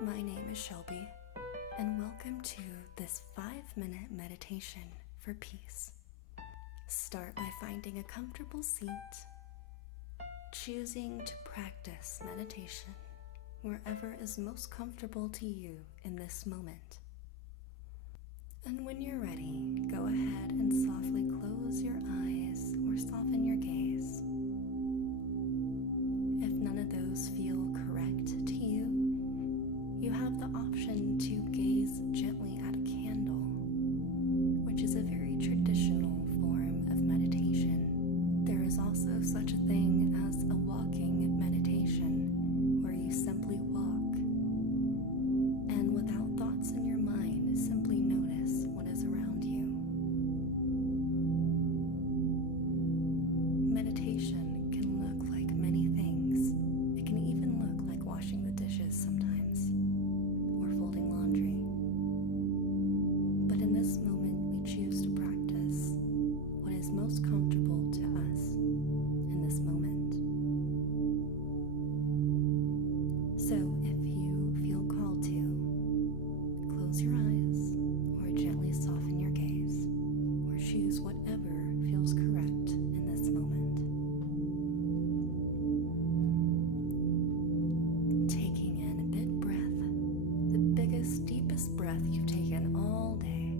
My name is Shelby, and welcome to this 5-minute meditation for peace. Start by finding a comfortable seat, choosing to practice meditation wherever is most comfortable to you in this moment. And when you're ready, go ahead and softly close your eyes or soften your gaze. If none of those feel correct to you, you have the option to gaze gently at a candle, which is a very traditional form of meditation. There is also such a thing as a walking meditation, where you simply walk, and without thoughts in your mind, simply notice what is around you. Meditation can look like many things. It can even look like washing the dishes sometimes, or folding laundry. But in this moment, we choose to practice what is most comfortable to us in this moment. So if you feel called to, close your eyes or gently soften your gaze, or choose whatever feels correct in this moment. Taking in a big breath, the biggest, deepest breath you've taken all day.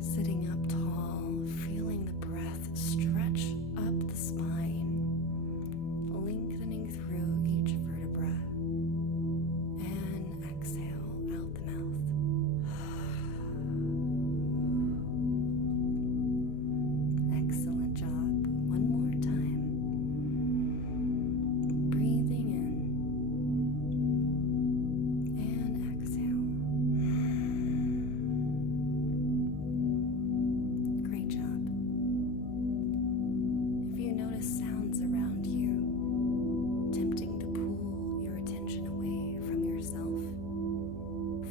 Sitting up tall, feeling the breath stretch up the spine, lengthening through each vertebra, and exhale out the mouth. Excellent job. One more time. Breathing in and exhale. Great job. If you notice sounds around you, tempting to pull your attention away from yourself,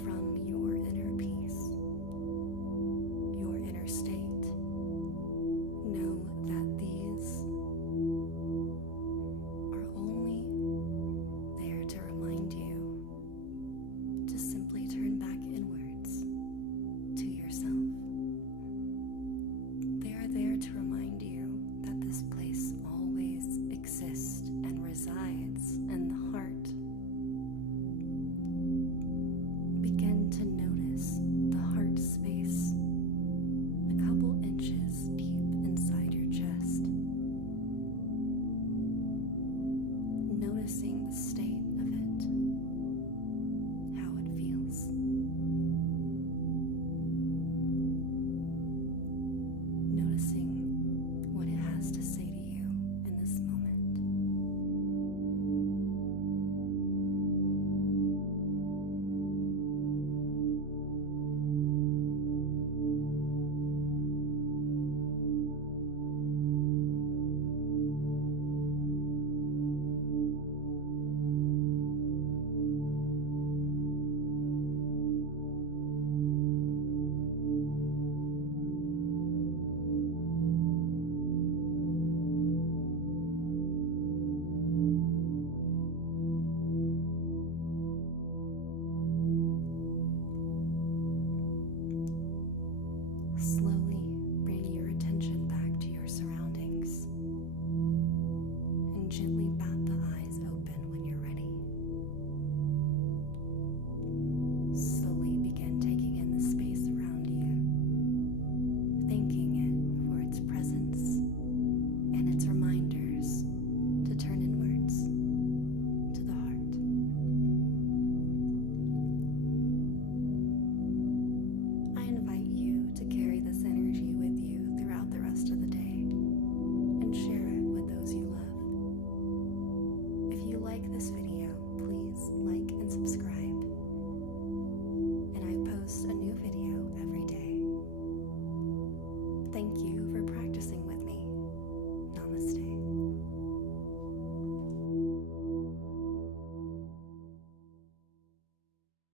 from your inner peace, your inner state, know that these are only there to remind you to simply turn back inwards to yourself. They are there to remind you that this place always exists and resides in the heart. Begin to notice the heart space a couple inches deep inside your chest. Noticing the state of it, how it feels. Noticing what it has to say to you in this moment. Slowly bring your attention back to your surroundings and gently bat the eyes open when you're ready. Slowly begin taking in the space around you, thanking it for its presence and its reminders to turn inwards to the heart. I invite you to carry this energy with you throughout the rest of the day and share it with those you love. If you like this video,